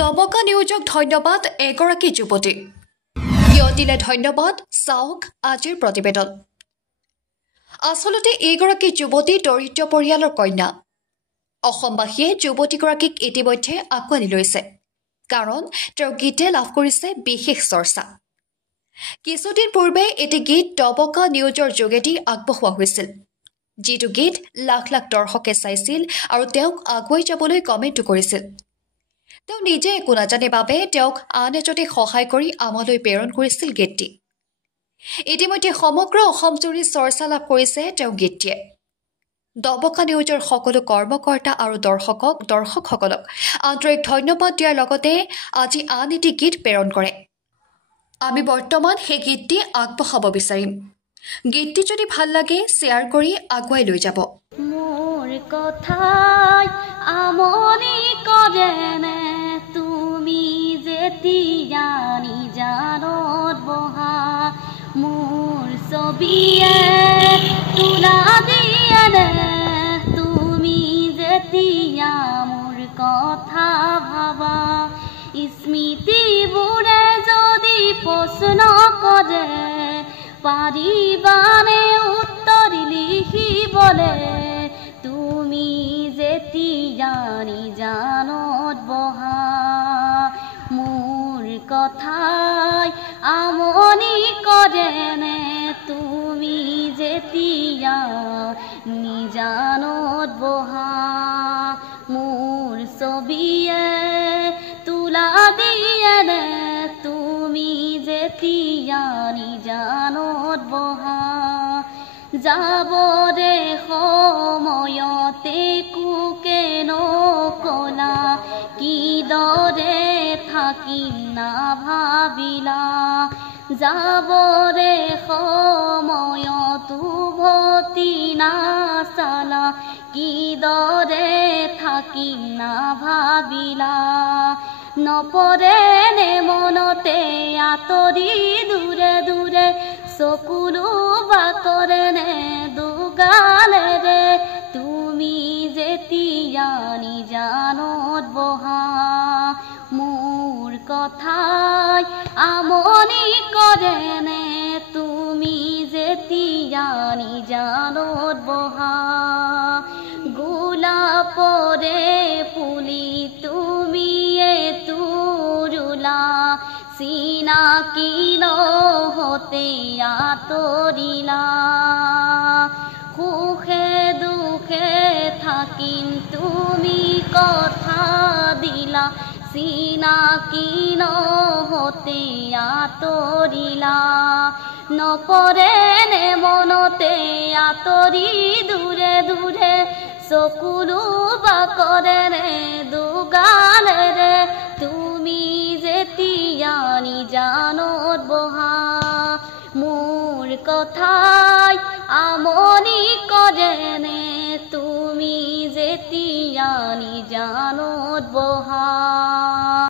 দমকা নিউজক ধন্যবাদ এগৰাকী যুৱতী কিয় দিলে ধন্যবাদ চাওক আজিৰ প্ৰতিবেদন আচলতে এইগৰাকী যুৱতী দৰিদ্ৰ পৰিয়ালৰ কন্যা অসমবাসীয়ে যুৱতীগৰাকীক ইতিমধ্যে আঁকোৱালি লৈছে কাৰণ তেওঁৰ গীতে লাভ কৰিছে বিশেষ চৰ্চা কিছুদিন পূৰ্বে এটি গীত দমকা নিউজৰ যোগেদি আগবঢ়োৱা হৈছিল যিটো গীত লাখ লাখ দৰ্শকে চাইছিল আৰু তেওঁক আগুৱাই যাবলৈ কমেণ্ট কৰিছিল তেওঁ নিজে একো নাজানে বাবে তেওঁক আন এজনে সহায় কৰি আমালৈ প্ৰেৰণ কৰিছিল গীতটি ইতিমধ্যে সমগ্ৰ অসমজুৰি চৰ্চা লাভ কৰিছে তেওঁ গীতটিয়ে দমকা নিউজৰ সকলো কৰ্মকৰ্তা আৰু দৰ্শকসকলক আন্তৰিক ধন্যবাদ দিয়াৰ লগতে আজি আন এটি গীত প্ৰেৰণ কৰে আমি বৰ্তমান সেই গীতটি আগবঢ়াব বিচাৰিম গীতটি যদি ভাল লাগে শ্বেয়াৰ কৰি আগুৱাই লৈ যাব মোৰ কথাই আমনি কৰেনে তুমি যেতিয়া নিজানত বহা মোৰ ছবিয়ে তোলা দিয়েনে তুমি যেতিয়া মোৰ কথা ভাবা স্মৃতিবোৰে যদি প্ৰশ্ন কৰে পাৰিবানে উত্তৰ লিখিবলে তুমি যেতিয়া নিজানত বহা মোৰ কথাই আমনি কৰেনে তুমি যেতিয়া নিজানত বহা মোৰ ছবিয়ে তোলা দিয়েনে তুমি যেতিয়া নিজানত বহা যাবৰে সময়তে কুকে নকলা কিদৰে থাকিম না ভাবিলা যাবৰে সময়তো ভতি নাচালা কিদৰে থাকিম না ভাবিলা নপৰেনে মনতে আঁতৰি দূৰে দূৰে চকুলো বাকৰেনে দুগালেৰে তুমি যেতিয়া নিজানত বহা মোৰ কথাই আমনি কৰেনে তুমি যেতিয়া নিজানত বহা গোলাপৰে পুলি তুমিয়ে তুৰুলা চিনাকি নহতে আঁতৰিলা সুখে দুখে থাকিম তুমি কথা দিলা চিনাকি নহতে আঁতৰিলা নপৰেনে মনতে আঁতৰি দূৰে দূৰে চকুলো বাকৰেনে দুগালেৰে তুমি যেতিয়া নিজানত বহা মোৰ কথাই আমনি কৰেনে তুমি যেতিয়া নিজানত বহা